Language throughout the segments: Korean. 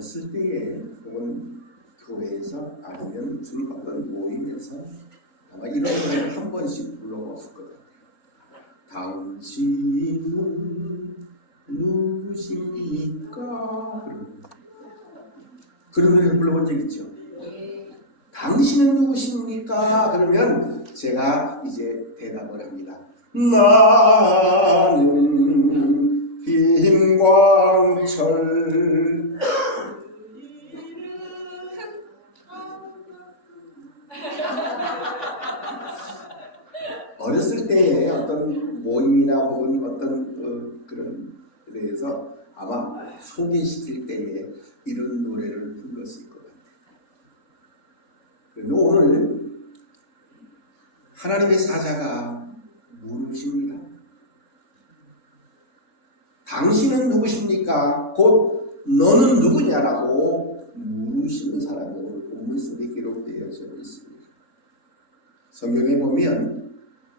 어렸을 때에 혹은 교회에서 아니면 무슨 어떤 모임에서 아마 이런 노래를 한 번씩 불러봤을 것 같아요. 당신은 누구십니까? 그런 노래를 불러본 적 있죠? 당신은 누구십니까? 그러면 제가 이제 대답을 합니다. 나는 김광철. 어렸을 때의 어떤 모임이나 혹은 어떤 그런 데에서 아마 소개시킬 때에 이런 노래를 불렀을 것 같아요. 그런데 오늘 하나님의 사자가 물으십니다. 당신은 누구십니까? 곧 너는 누구냐라고 물으시는 사람이 오늘 본문 속에 기록되어져 있습니다. 성경에 보면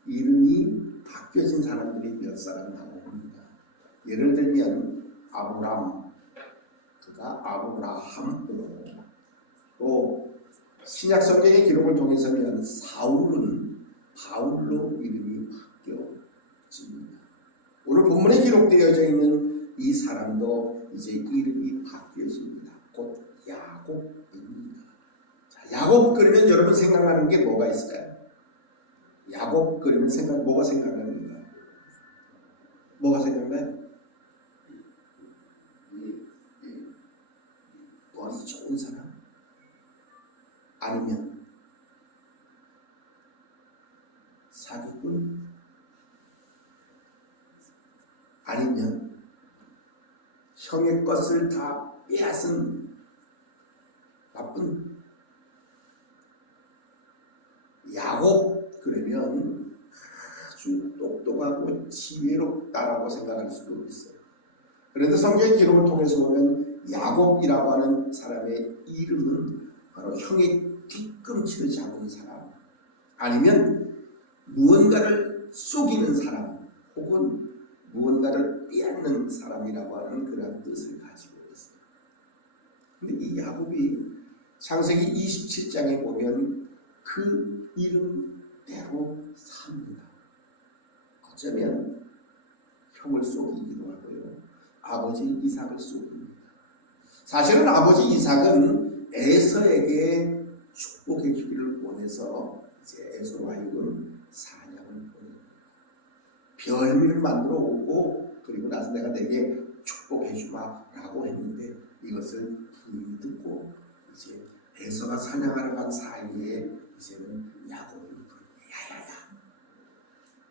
이름이 바뀌어진 사람들이 몇 사람 나옵니다. 예를 들면 아브람, 그가 아브라함으로, 또 신약 성경의 기록을 통해서는 사울은 바울로 이름이 바뀌어집니다. 오늘 본문에 기록되어져 있는 이 사람도 이제 이름이 바뀌어집니다. 곧 야곱입니다. 자, 야곱 그러면 여러분 생각나는 게 뭐가 있을까요? 야곱 그러면 뭐가 생각납니까? 뭐가 생각나요? 머리 좋은 사람? 아니면 사기꾼? 아니면 형의 것을 다 빼앗은 바쁜 야곱 그러면 아주 똑똑하고 지혜롭다라고 생각할 수도 있어요. 그런데 성경의 기록을 통해서 보면 야곱이라고 하는 사람의 이름은 바로 형의 뒤꿈치를 잡은 사람, 아니면 무언가를 속이는 사람, 혹은 무언가를 빼앗는 사람이라고 하는 그런 뜻을 가지고 있어요. 그런데 이 야곱이 창세기 27장에 보면 그 이름대로 삽니다. 어쩌면 형을 속이기도 하고요, 아버지 이삭을 속입니다. 사실은 아버지 이삭은 에서에게 축복의 기회를 원해서 이제 에서로 하여금 사냥을 보냅니다. 별미를 만들어 오고 그리고 나서 내가 내게 축복해 주마라고 했는데 이것을 부인이 듣고 이제 에서가 사냥하러 간 사이에 이제는 야곱을 야야야.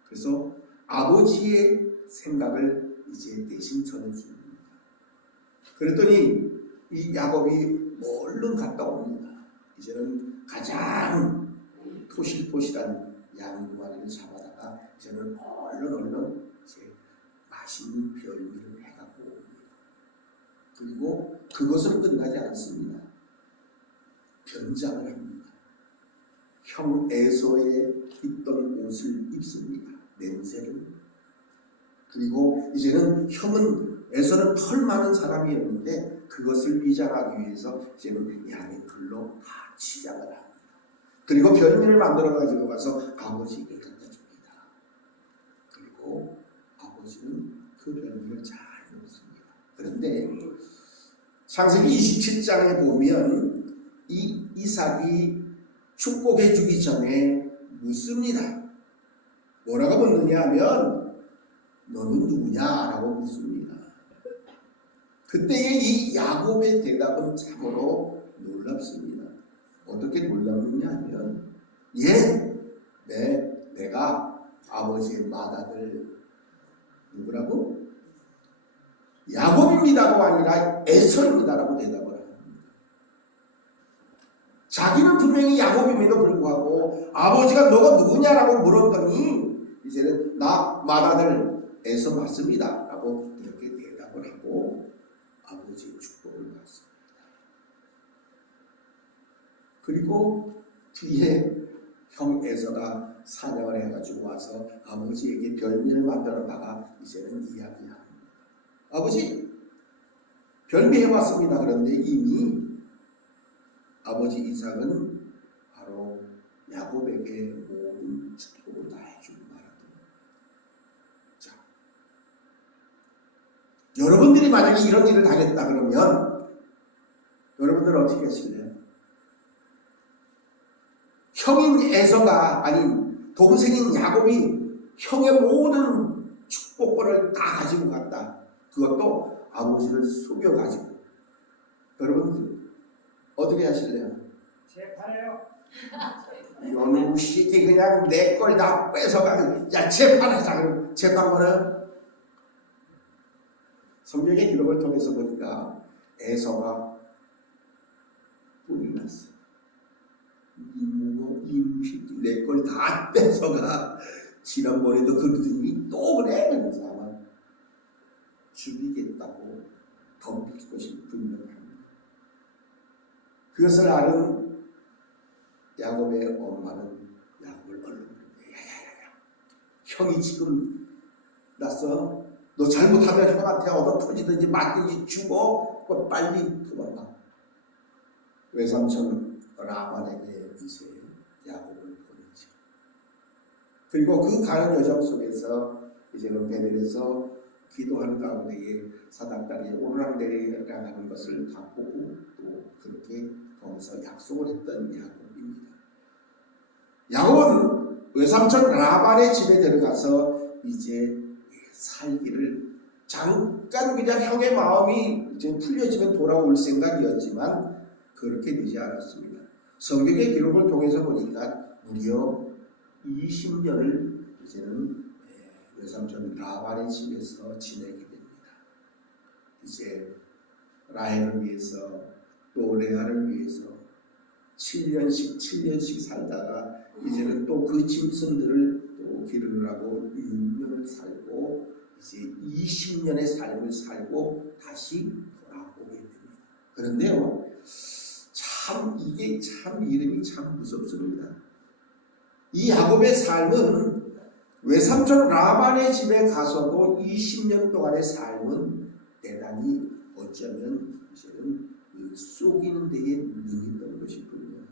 그래서 아버지의 생각을 이제 대신 전해줍니다. 그랬더니 이 야곱이 얼른 갔다 옵니다. 이제는 가장 토실토실한 양 두 마리를 잡아다가 이제는 얼른 이제 맛있는 별미를 해갖고 옵니다. 그리고 그것은 끝나지 않습니다. 변장을 합니다. 형 에서에 입던 옷을 입습니다. 냄새를. 그리고 이제는 형은 에서는 털 많은 사람이었는데 그것을 위장하기 위해서 이제는 양의 털로 다 치장을 합니다. 그리고 별미를 만들어 가지고 가서 아버지에게 갖다 줍니다. 그리고 아버지는 그 별미를 잘 먹습니다. 그런데 창세기 27장에 보면 이 이삭이 축복해 주기 전에 묻습니다. 뭐라고 묻느냐 하면 너는 누구냐라고 묻습니다. 그때의 이 야곱의 대답은 참으로 놀랍습니다. 어떻게 놀랍느냐 하면 내가 아버지의 맏아들 누구라고? 야곱입니다가 아니라 에서입니다라고 대답을 합니다. 자기는 분명히 야곱임에도 불구하고 아버지가 너가 누구냐라고 물었더니 이제는 나 맏아들 에서 맞습니다 라고 이렇게 대답을 하고 아버지의 축복을 받습니다. 그리고 뒤에 형 에서가 사냥을 해가지고 와서 아버지에게 별미를 만들어다가 이제는 이야기합니다. 아버지, 변비해봤습니다. 그런데 이미 아버지 이삭은 바로 야곱에게 모든 축복을 다 해주고 말았습니다. 자, 여러분들이 만약에 이런 일을 당했다 그러면 여러분들은 어떻게 하실래요? 형인 에서가 아닌 동생인 야곱이 형의 모든 축복권을 다 가지고 갔다. 그것도 아버지를 속여가지고. 여러분들 어떻게 하실래요? 재판해요. 이놈의 새끼 그냥 내 걸 다 뺏어가면 야 재판하자. 그럼 재판 거는 성경의 기록을 통해서 보니까 에서가 뿔이 났어. 이놈의 새끼 내 걸 다 뺏어가. 지난번에도 그러더니 또 그래. 그래서 아마 죽이겠다고 덤빌 것이 분명합니다. 그것을 아는 야곱의 엄마는 야곱을 얼른 야야야야 형이 지금 났어. 너 잘못하면 형한테 얻어 터지든지 맞든지 죽어. 빨리 그만다. 외삼촌 라반에게 이제 야곱을 보내죠. 그리고 그 가는 여정 속에서 이제는 베델에서 기도하는 가운데에 사닥다리에 오르락내리락하는 것을 다 보고 또 그렇게 거기서 약속을 했던 야곱입니다. 야곱은 외삼촌 라반의 집에 들어가서 이제 살기를 잠깐 그냥 형의 마음이 이제 풀려지면 돌아올 생각이었지만 그렇게 되지 않았습니다. 성경의 기록을 통해서 보니까 무려 20년을 이제는 외삼촌 라반의 집에서 지내게 됩니다. 이제 라헬을 위해서 또 레아를 위해서 7년씩 살다가 이제는 또 그 짐승들을 또 기르느라고 6년을 살고 이제 20년의 삶을 살고 다시 돌아오게 됩니다. 그런데요, 이게 참 이름이 참 무섭습니다. 이 야곱의 삶은 외삼촌 라반의 집에 가서도 20년 동안의 삶은 대단히 어쩌면 이제는 속이는 데에 눈이 있는 것이 분명합니다.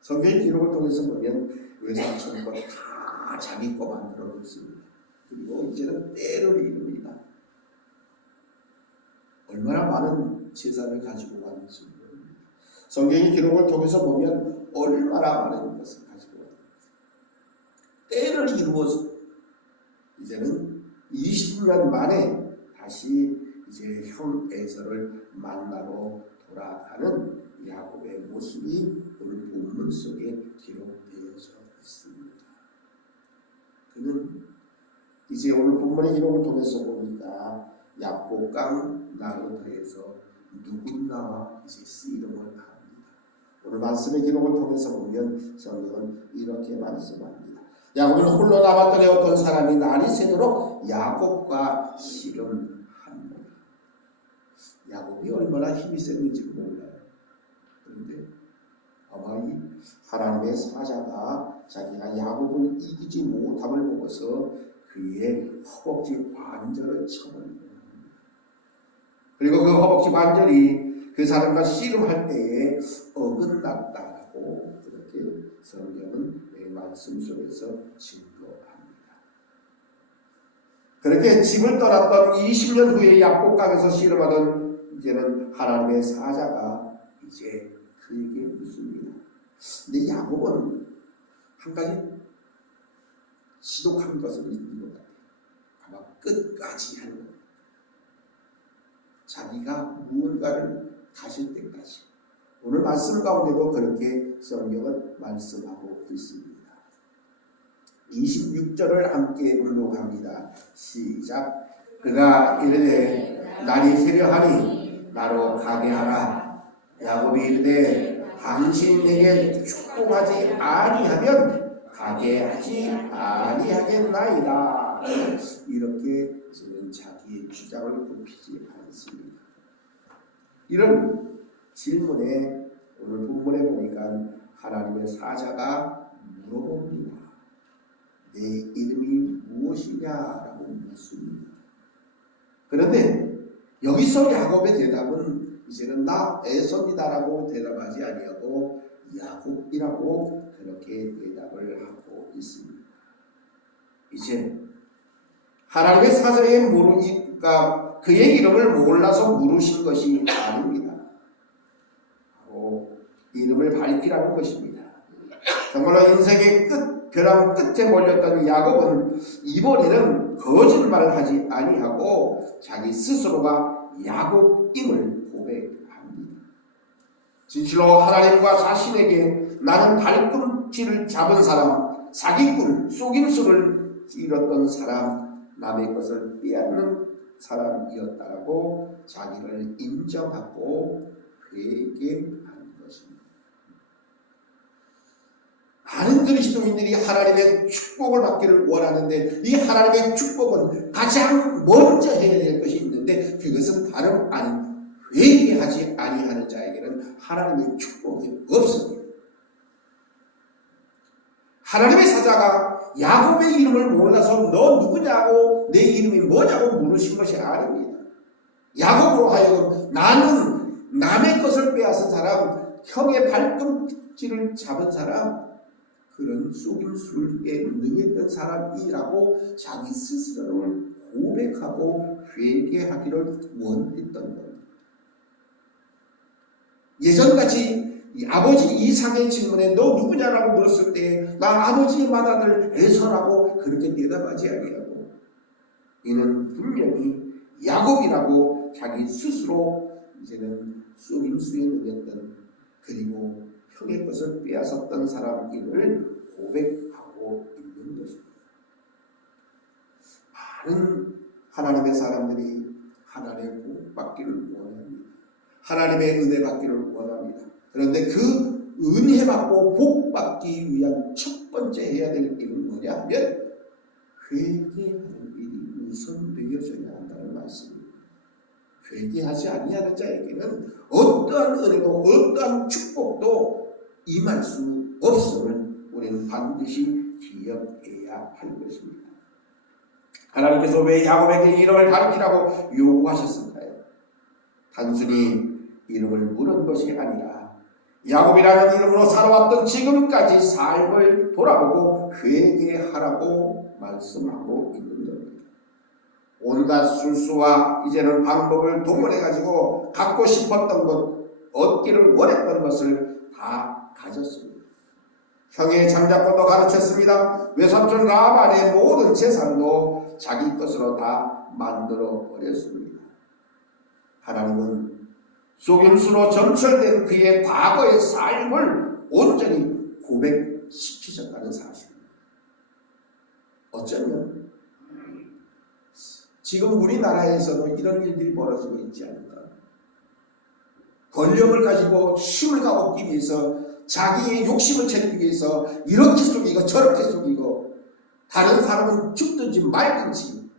성경의 기록을 통해서 보면 외삼촌 것 다 자기 거 만들어 놓습니다. 그리고 이제는 때를 이룹니다. 얼마나 많은 재산을 가지고 왔는지 모릅니다. 성경의 기록을 통해서 보면 얼마나 많은 것을 가지고 왔는지 때를 이루어서 이제는 20년 만에 다시 이제 형 에서를 만나러 돌아가는 야곱의 모습이 오늘 본문 속에 기록되어져 있습니다. 그는 이제 오늘 본문의 기록을 통해서 보니까 야복강 나루터에서 누군가와 이제 씨름을 합니다. 오늘 말씀의 기록을 통해서 보면 성경은 이렇게 말씀합니다. 야곱은 홀로 남았더니 어떤 사람이 날이 새도록 야곱과 씨름합니다. 야곱이 얼마나 힘이 셌는지 몰라요. 그런데 아마 이 하나님의 사자가 자기가 야곱을 이기지 못함을 보고서 그의 허벅지 관절을 쳐버립니다. 그리고 그 허벅지 관절이 그 사람과 씨름할 때에 어긋났다고 그렇게 성경은 말씀 속에서 증거합니다. 그렇게 집을 떠났던 20년 후에 야복강에서 씨름하던 이제는 하나님의 사자가 이제 그에게 묻습니다. 근데 야곱은 한 가지 지독한 것을 있는 것 같아요. 아마 끝까지 하는 것. 자기가 무언가를 가질 때까지. 오늘 말씀 가운데도 그렇게 성경은 말씀하고 있습니다. 26절을 함께 불러갑니다. 시작. 그가 이르되 날이 새려하니 나로 가게 하라. 야곱이 이르되 당신 내게 축복하지 아니하면 가게 하지 아니하겠나이다. 이렇게 저는 자기의 주장을 굽히지 않습니다. 이런 질문에 오늘 본문에 보니까 하나님의 사자가 물어봅니다. 내 이름이 무엇이냐라고 묻습니다. 그런데 여기서 야곱의 대답은 이제는 나 에서이다라고 대답하지 아니하고 야곱이라고 그렇게 대답을 하고 있습니다. 이제 하나님의 사자에 물으니까 그의 이름을 몰라서 물으신 것이 아닙니다. 바로 이름을 밝히라는 것입니다. 정말로 인생의 벼랑 끝에 몰렸던 야곱은 이번에는 거짓말을 하지 아니하고 자기 스스로가 야곱임을 고백합니다. 진실로 하나님과 자신에게 나는 발꿈치를 잡은 사람, 사기꾼, 속임수를 잃었던 사람, 남의 것을 빼앗는 사람이었다라고 자기를 인정하고 회개하는 것입니다. 많은 그리스도인들이 하나님의 축복을 받기를 원하는데 이 하나님의 축복은 가장 먼저 해야 될 것이 있는데 그것은 다름 아닌 회개하지 아니하는 자에게는 하나님의 축복이 없습니다. 하나님의 사자가 야곱의 이름을 몰라서 너 누구냐고 내 이름이 뭐냐고 물으신 것이 아닙니다. 야곱으로 하여금 나는 남의 것을 빼앗은 사람, 형의 발꿈치를 잡은 사람, 그런 속임수에 능했던 사람이라고 자기 스스로를 고백하고 회개하기를 원했던 겁니다. 예전같이 아버지 이삭의 질문에 너 누구냐라고 물었을 때 나 아버지의 맏아들 에서라고 그렇게 대답하지 아니하고 이는 분명히 야곱이라고 자기 스스로 이제는 속임수에 능했던 그리고 형의 것을 빼앗았던 사람임을 고백하고 있는 것입니다. 많은 하나님의 사람들이 하나님의 복 받기를 원합니다. 하나님의 은혜 받기를 원합니다. 그런데 그 은혜 받고 복 받기 위한 첫 번째 해야 될 일은 뭐냐 하면 회개하는 일이 우선되어져야 한다는 말씀입니다. 회개하지 아니하는 자에게는 어떠한 은혜도 어떠한 축복도 임할 수 없음을 우리는 반드시 기억해야 할 것입니다. 하나님께서 왜 야곱에게 이름을 가르치라고 요구하셨을까요? 단순히 이름을 물은 것이 아니라 야곱이라는 이름으로 살아왔던 지금까지 삶을 돌아보고 회개하라고 말씀하고 있는 겁니다. 온갖 술수와 이제는 방법을 동원해가지고 갖고 싶었던 것, 얻기를 원했던 것을 다 가졌습니다. 형의 장자권도 가르쳤습니다. 외삼촌 라반의 모든 재산도 자기 것으로 다 만들어 버렸습니다. 하나님은 속임수로 점철된 그의 과거의 삶을 온전히 고백시키셨다는 사실입니다. 어쩌면 지금 우리나라에서도 이런 일들이 벌어지고 있지 않을까. 권력을 가지고 힘을 가먹기 위해서 자기의 욕심을 채우기 위해서 이렇게 속이고 저렇게 속이고 다른 사람은 죽든지 말든지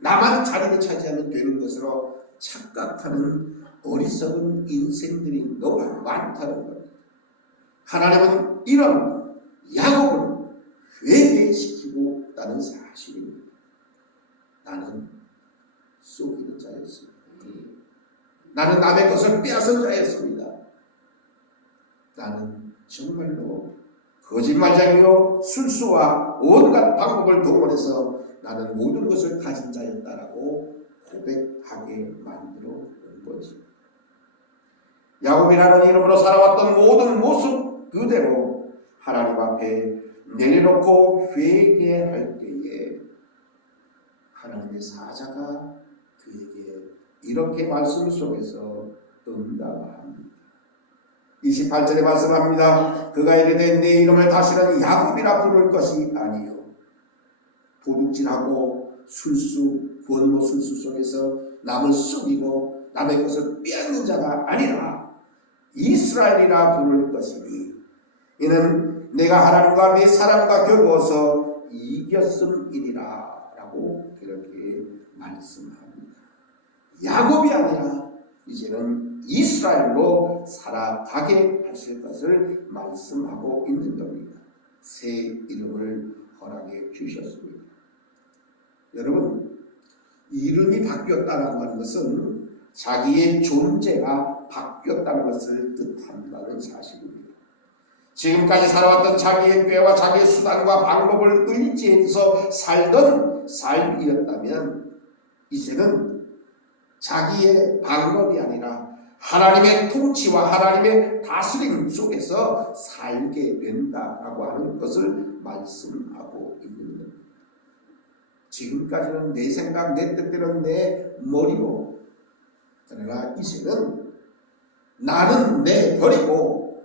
나만 자리를 차지하면 되는 것으로 착각하는 어리석은 인생들이 너무 많다는 겁니다. 하나님은 이런 야곱을 회개시키고 있다는 사실입니다. 나는 속이는 자였습니다. 나는 남의 것을 빼앗은 자였습니다. 나는 정말로 거짓말쟁이요 술수와 온갖 방법을 동원해서 나는 모든 것을 가진 자였다라고 고백하게 만들어 놓은 거지. 야곱이라는 이름으로 살아왔던 모든 모습 그대로 하나님 앞에 내려놓고 회개할 때에 하나님의 사자가 그에게 이렇게 말씀 속에서 응답합니다. 28절에 말씀합니다. 그가 이르되 내 이름을 다시는 야곱이라 부를 것이 아니요 도둑질하고 술수 권모 술수 속에서 남을 속이고 남의 것을 빼앗는 자가 아니라 이스라엘이라 부를 것이니 이는 내가 하나님과 내 사람과 겨루어서 이겼음이니라 라고 그렇게 말씀합니다. 야곱이 아니라 이제는 이스라엘로 살아가게 하실 것을 말씀하고 있는 겁니다. 새 이름을 허락해 주셨습니다. 여러분, 이름이 바뀌었다는 것은 자기의 존재가 바뀌었다는 것을 뜻한다는 사실입니다. 지금까지 살아왔던 자기의 꾀와 자기의 수단과 방법을 의지해서 살던 삶이었다면 이제는 자기의 방법이 아니라 하나님의 통치와 하나님의 다스림 속에서 살게 된다라고 하는 것을 말씀하고 있는 겁니다. 지금까지는 내 생각, 내 뜻대로 내 머리로, 그러나 이제는 나는 내버리고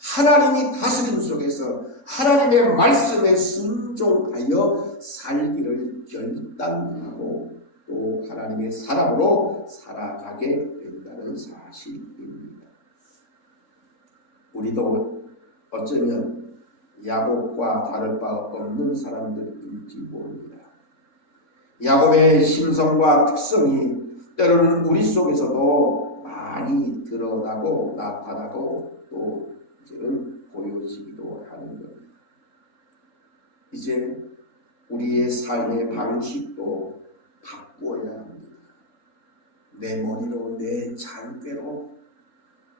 하나님이 다스림 속에서 하나님의 말씀에 순종하여 살기를 결단하고 또 하나님의 사람으로 살아가게 된다는 사실입니다. 우리도 어쩌면 야곱과 다를 바 없는 사람들인지 모릅니다. 야곱의 심성과 특성이 때로는 우리 속에서도 많이 드러나고 나타나고 또 이제는 보여지기도 하는 겁니다. 이제 우리의 삶의 방식도 바꾸어야 합니다. 내 머리로, 내 잔꾀로,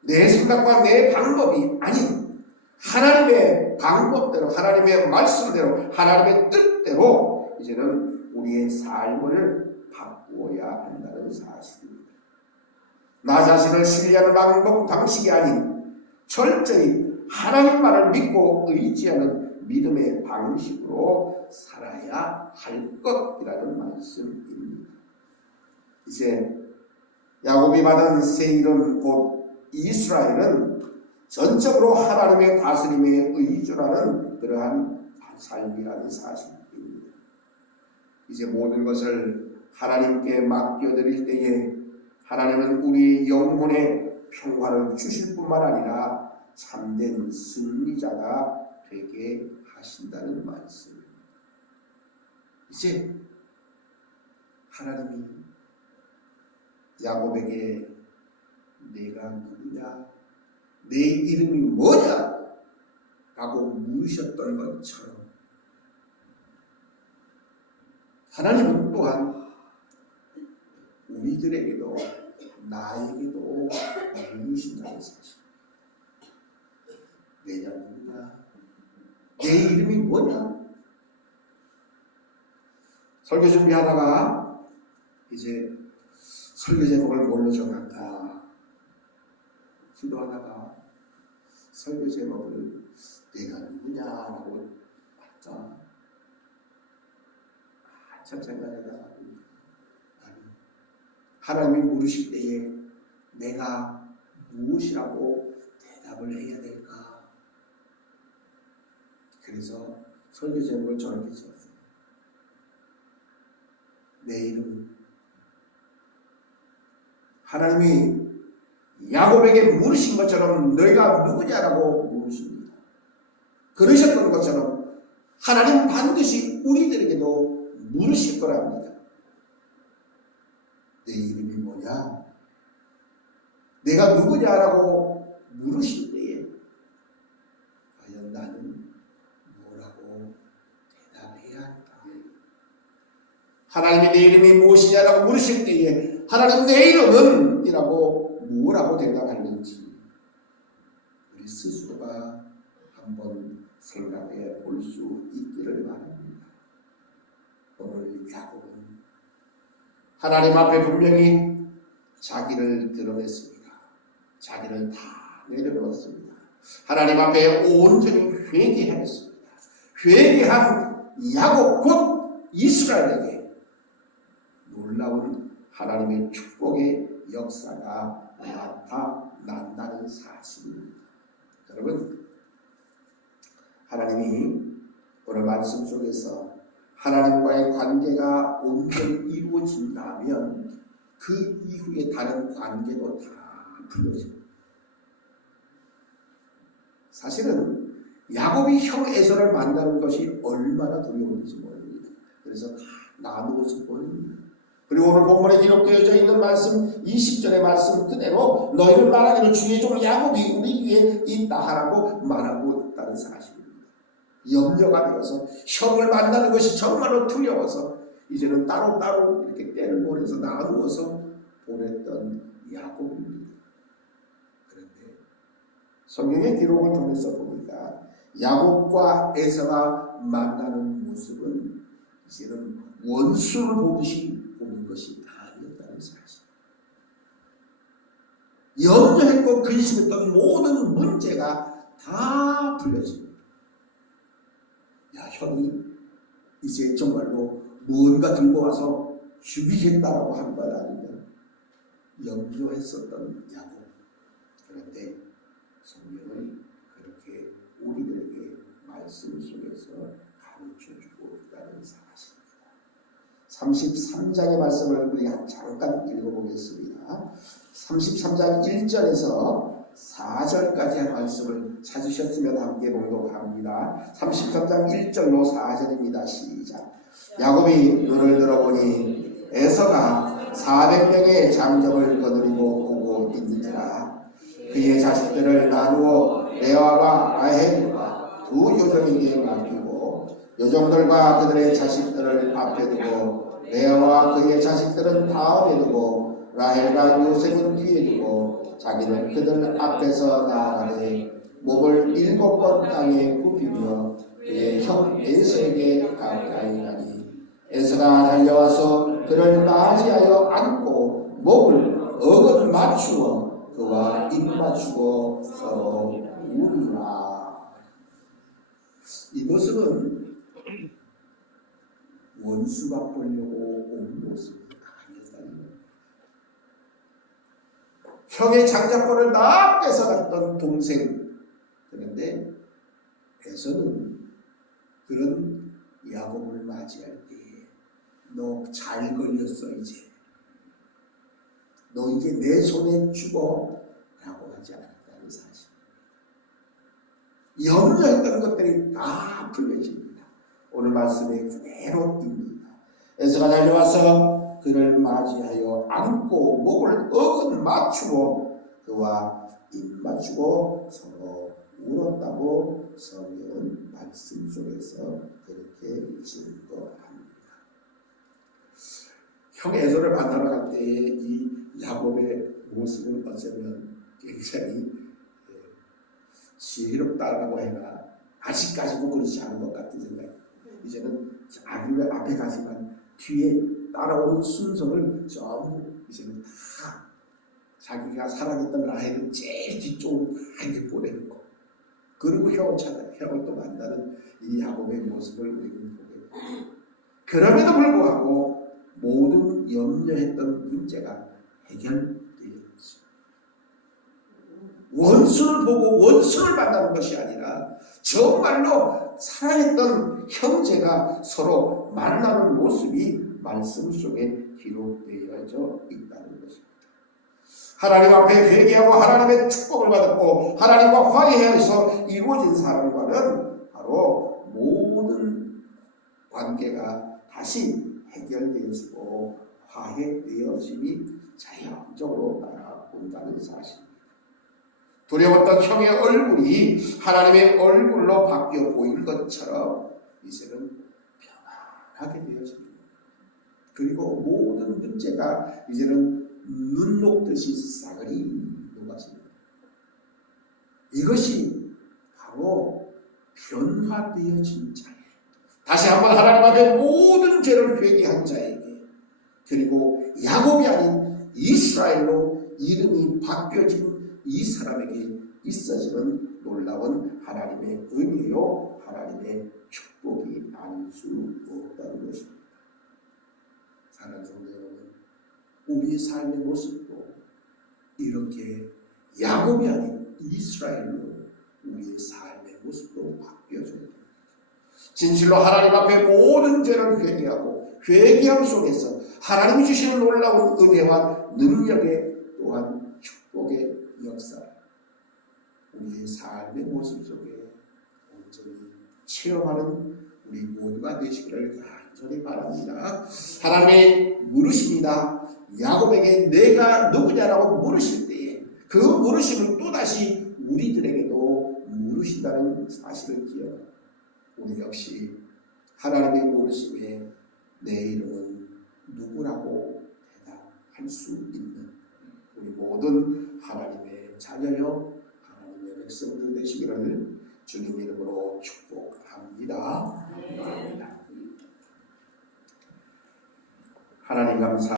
내 생각과 내 방법이 아닌 하나님의 방법대로, 하나님의 말씀대로, 하나님의 뜻대로 이제는 우리의 삶을 바꾸어야 한다는 사실입니다. 나 자신을 신뢰하는 방식이 아닌 철저히 하나님만을 믿고 의지하는 믿음의 방식으로 살아야 할 것이라는 말씀입니다. 이제 야곱이 받은 새 이름 곧 이스라엘은 전적으로 하나님의 다스림에 의존하는 그러한 삶이라는 사실입니다. 이제 모든 것을 하나님께 맡겨드릴 때에 하나님은 우리 영혼에 평화를 주실 뿐만 아니라 참된 승리자가 되게 하신다는 말씀입니다. 이제 하나님이 야곱에게 내가 누구냐, 내 이름이 뭐냐 라고 물으셨던 것처럼 하나님은 또한 우리들에게도 나에게도 물으신다는 사실. 내가 누구냐, 내 이름이 뭐냐. 설교 준비하다가 이제 설교 제목을 뭘로 정할까 기도하다가 설교 제목을 내가 누구냐라고 할까 한참 생각하다가 하나님이 물으실 때에 내가 무엇이라고 대답을 해야 될까? 그래서 설교 제목을 저렇게 지었어요. 내 이름. 하나님이 야곱에게 물으신 것처럼 너희가 누구냐라고 물으십니다. 그러셨던 것처럼 하나님 반드시 우리들에게도 물으실 거랍니다. 내 이름이 뭐냐? 내가 누구냐라고 물으실 때에 과연 나는 뭐라고 대답해야 할까? 하나님이 내 이름이 무엇이냐라고 물으실 때에 하나님 내 이름은 이라고 뭐라고 대답하는지 우리 스스로가 한번 생각해 볼 수 있기를 바랍니다. 오늘 야곱은 하나님 앞에 분명히 자기를 드러냈습니다. 자기를 다 내려놓았습니다. 하나님 앞에 온전히 회개하였습니다. 회개한 야곱 곧 이스라엘에게 놀라운 하나님의 축복의 역사가 나타난다는 사실입니다. 여러분, 하나님이 오늘 말씀 속에서 하나님과의 관계가 온전히 이루어진다면 그 이후에 다른 관계도 다 풀어집니다. 사실은 야곱이 형 에서를 만나는 것이 얼마나 두려운지 모릅니다. 그래서 다 나누어서 보냅니다. 그리고 오늘 본문에 기록되어져 있는 말씀 20절의 말씀 그대로 너희를 말하기로 주의 종 야곱이 우리 위에 있다 하라고 말하고 있다는 사실입니다. 염려가 되어서 형을 만나는 것이 정말로 두려워서 이제는 따로따로 이렇게 떼를 보내서 나누어서 보냈던 야곱입니다. 그런데 성경의 기록을 통해서 보니까 야곱과 에서가 만나는 모습은 이제는 원수를 보듯이 보는 것이 아니었다는 사실. 염려했고 근심했던 모든 문제가 다 풀려집니다. 야, 형이 이제 정말로 무언가 들고 와서 죽이겠다라고 한 건 아니면 염려했었던 야곱. 그런데 성경은 그렇게 우리들에게 말씀 속에서 가르쳐주고 있다는 사실입니다. 33장의 말씀을 우리가 잠깐 읽어보겠습니다. 33장 1절에서 4절까지의 말씀을 찾으셨으면 함께 봉독합니다. 33장 1절로 4절입니다. 시작. 야곱이 눈을 들어보니 에서가 400명의 장정을 거느리고 오고 있는지라. 그의 자식들을 나누어 레아와 라헬과 두 요정에게 맡기고 요정들과 그들의 자식들을 앞에 두고 레아와 그의 자식들은 다음에 두고 라헬과 요셉은 뒤에 두고 자기는 그들 앞에서 나아가되 몸을 7번 땅에 굽히며 그의 형 에서에게 가까이 가니 에서가 달려와서 그를 맞이하여 안고 목을 어긋 맞추어 그와 입 맞추고 서로 우니라. 이 모습은 원수가 보려고 온 모습이 아니었다는 겁니다. 형의 장자권을 다 뺏어갔던 동생. 그런데 에서는 그런 야곱을 맞이할 때 너 잘 걸렸어 이제. 너 이제 내 손에 죽어 라고 하지 않았다는 사실. 염려했던 것들이 다 풀려집니다. 오늘 말씀에 그대로입니다. 에서가 달려와서 그를 맞이하여 안고 목을 어긋 맞추고 그와 입 맞추고 서로 울었다고 성경은 말씀 속에서 그렇게 증거합니다. 형 에서를 만나러 갈 때의 이 야곱의 모습은 어쩌면 굉장히 지혜롭다라고 해나 아직까지도 그렇지 않은 것 같은 생각이. 이제는 아기를 앞에 가지만 뒤에 따라오는 순서를 전부 이제는 다 자기가 사랑했던 라헬을 제일 뒤쪽으로 다 이렇게 보내는 거. 그리고 형을 또 만나는 이 야곱의 모습을 우리는 보게 됩니다. 그럼에도 불구하고 모든 염려했던 문제가 해결되었죠. 원수를 보고 원수를 만나는 것이 아니라 정말로 사랑했던 형제가 서로 만나는 모습이 말씀 속에 기록되어져 있다는 것입니다. 하나님 앞에 회개하고 하나님의 축복을 받았고 하나님과 화해해서 이루어진 사람과는 바로 모든 관계가 다시 해결되어지고 화해되어짐이 자연적으로 따라온다는 사실입니다. 두려웠던 형의 얼굴이 하나님의 얼굴로 바뀌어 보일 것처럼 이제는 평안하게 되어집니다. 그리고 모든 문제가 이제는 눈 녹듯이 싸그리 녹아집니다. 이것이 바로 변화되어진 자예요. 다시 한번 하나님 앞에 모든 죄를 회개한 자에게, 그리고 야곱이 아닌 이스라엘로 이름이 바뀌어진 이 사람에게 있어지는 놀라운 하나님의 은혜요, 하나님의 축복이 아닐 수 없다는 것입니다. 사랑하는 성도 여러분, 우리의 삶의 모습도 이렇게 야곱이 아닌 이스라엘로 우리의 삶의 모습도 바뀌어져야 됩니다. 진실로 하나님 앞에 모든 죄를 회개하고 회개함 속에서 하나님이 주시는 놀라운 은혜와 능력의 또한 축복의 역사, 우리의 삶의 모습 속에 온전히 체험하는 우리 모두가 되시기를 간절히 바랍니다. 하나님의 물으십니다. 야곱에게 내가 누구냐라고 물으실 때에 그 물으심을 또다시 우리들에게도 물으신다는 사실을 기억합니다. 우리 역시 하나님의 물으심에 내 이름은 누구라고 대답할 수 있는 모든 하나님의 자녀여 하나님의 백성들 되시기를 주님 이름으로 축복합니다. 아멘. 하나님 감사.